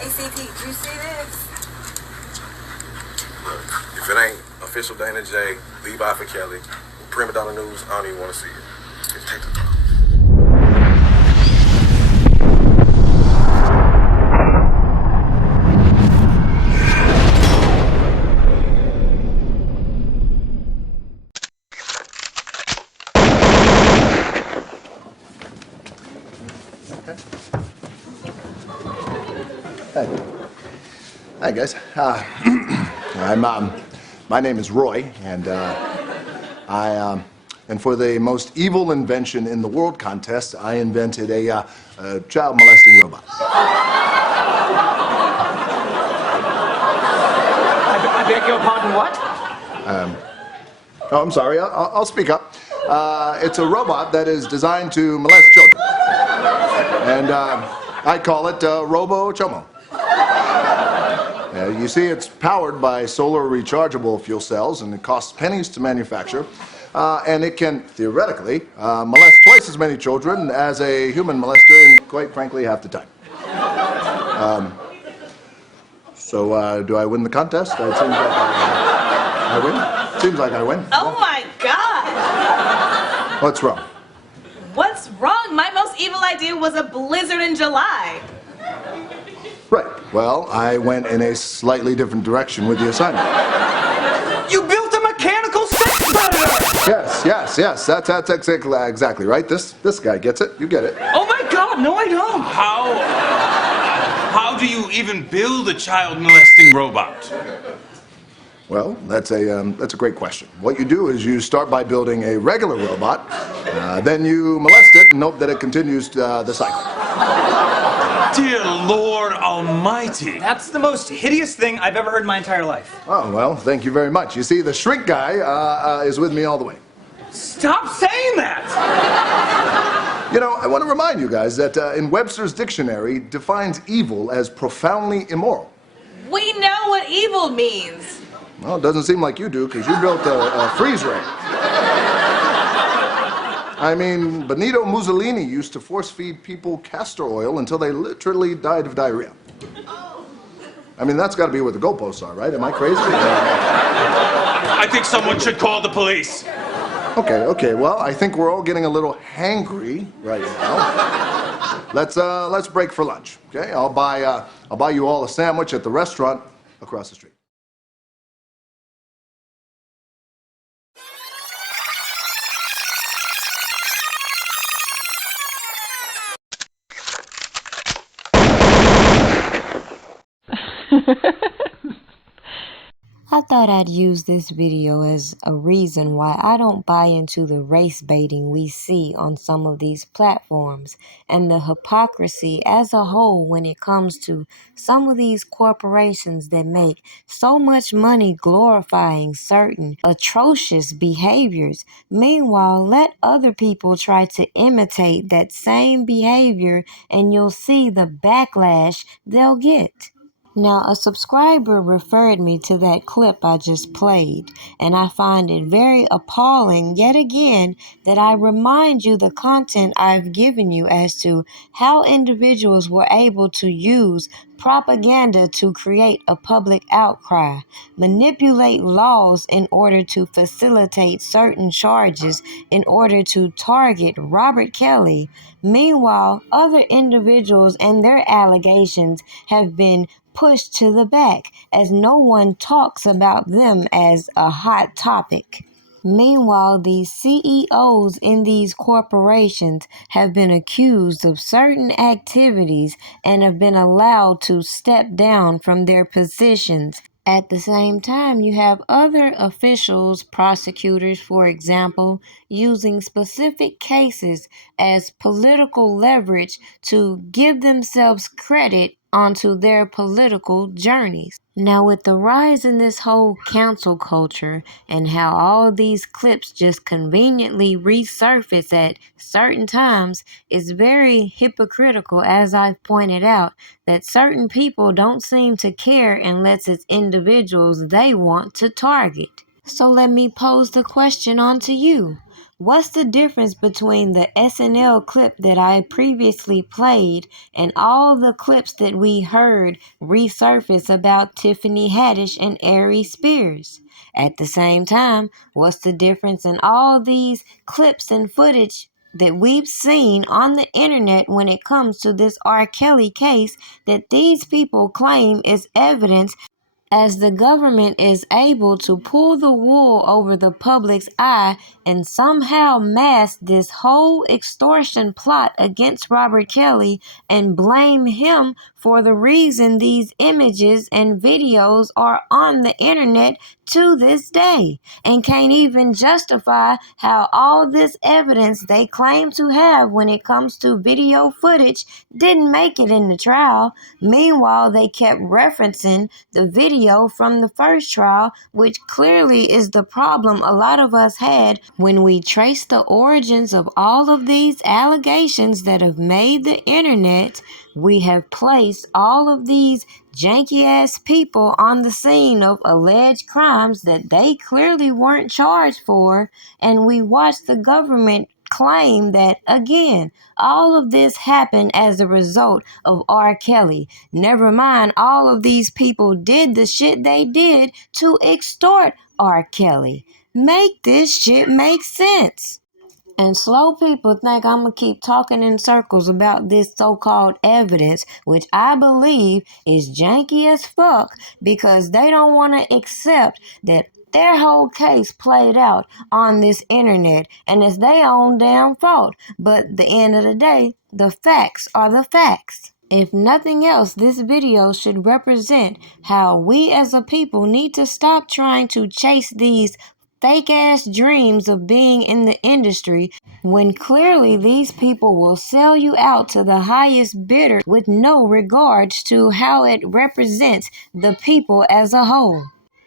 ACT, you see this? Look, if it ain't official Dana J, Levi for Kelly, Prima Donna News, I don't even want to see it. Just take the thought. Hi guys. My name is Roy, and and for the most evil invention in the world contest, I invented a child molesting robot. I beg your pardon, what? Oh, I'm sorry. I'll speak up. It's a robot that is designed to molest children, and I call it Robo Chomo. You see, it's powered by solar rechargeable fuel cells, and it costs pennies to manufacture. And it can, theoretically, molest twice as many children as a human molester in, quite frankly, half the time. So, do I win the contest? It seems like I win. Seems like I win. Oh my God! What's wrong? What's wrong? My most evil idea was a blizzard in July. Right. Well, I went in a slightly different direction with the assignment. You built a mechanical sex predator! Yes. That's exactly right. This guy gets it. You get it. Oh my God, no I don't. How do you even build a child molesting robot? Well, that's a great question. What you do is you start by building a regular robot, then you molest it and hope that it continues the cycle. Dear Lord Almighty. That's the most hideous thing I've ever heard in my entire life. Oh, well, thank you very much. You see, the shrink guy is with me all the way. Stop saying that! You know, I want to remind you guys that in Webster's dictionary defines evil as profoundly immoral. We know what evil means. Well, it doesn't seem like you do, because you built a freeze ray. I mean, Benito Mussolini used to force-feed people castor oil until they literally died of diarrhea. I mean, that's got to be where the goalposts are, right? Am I crazy? I think someone should call the police. Okay. Well, I think we're all getting a little hangry right now. Let's break for lunch. Okay? I'll buy you all a sandwich at the restaurant across the street. I thought I'd use this video as a reason why I don't buy into the race baiting we see on some of these platforms and the hypocrisy as a whole when it comes to some of these corporations that make so much money glorifying certain atrocious behaviors. Meanwhile, let other people try to imitate that same behavior and you'll see the backlash they'll get. Now, a subscriber referred me to that clip I just played, and I find it very appalling yet again that I remind you the content I've given you as to how individuals were able to use propaganda to create a public outcry, manipulate laws in order to facilitate certain charges in order to target Robert Kelly. Meanwhile, other individuals and their allegations have been pushed to the back as no one talks about them as a hot topic. Meanwhile, these CEOs in these corporations have been accused of certain activities and have been allowed to step down from their positions. At the same time, you have other officials, prosecutors, for example, using specific cases as political leverage to give themselves credit onto their political journeys. Now, with the rise in this whole cancel culture and how all these clips just conveniently resurface at certain times, it's very hypocritical, as I've pointed out, that certain people don't seem to care unless it's individuals they want to target. So let me pose the question on to you. What's the difference between the SNL clip that I previously played and all the clips that we heard resurface about Tiffany Haddish and Aries Spears? At the same time, what's the difference in all these clips and footage that we've seen on the internet when it comes to this R. Kelly case that these people claim is evidence, as the government is able to pull the wool over the public's eye and somehow mask this whole extortion plot against Robert Kelly and blame him for the reason these images and videos are on the internet to this day, and can't even justify how all this evidence they claim to have when it comes to video footage didn't make it in the trial. Meanwhile, they kept referencing the video from the first trial, which clearly is the problem a lot of us had when we trace the origins of all of these allegations that have made the internet. We have placed all of these janky ass people on the scene of alleged crimes that they clearly weren't charged for, and we watched the government claim that, again, all of this happened as a result of R. Kelly. Never mind, all of these people did the shit they did to extort R. Kelly. Make this shit make sense. And slow people think I'm going to keep talking in circles about this so-called evidence, which I believe is janky as fuck, because they don't want to accept that their whole case played out on this internet, and it's their own damn fault. But at the end of the day, the facts are the facts. If nothing else, this video should represent how we as a people need to stop trying to chase these fake-ass dreams of being in the industry, when clearly these people will sell you out to the highest bidder with no regards to how it represents the people as a whole.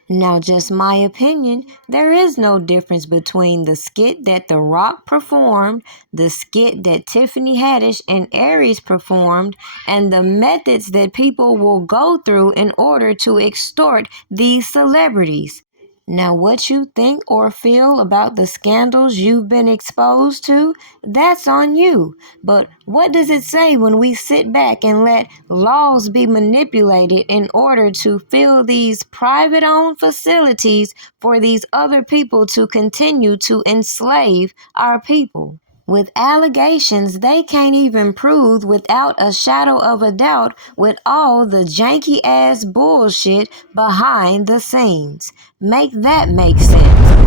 Now, just my opinion, there is no difference between the skit that The Rock performed, the skit that Tiffany Haddish and Aries performed, and the methods that people will go through in order to extort these celebrities. Now, what you think or feel about the scandals you've been exposed to, that's on you. But what does it say when we sit back and let laws be manipulated in order to fill these private-owned facilities for these other people to continue to enslave our people? With allegations they can't even prove without a shadow of a doubt, with all the janky ass bullshit behind the scenes. Make that make sense.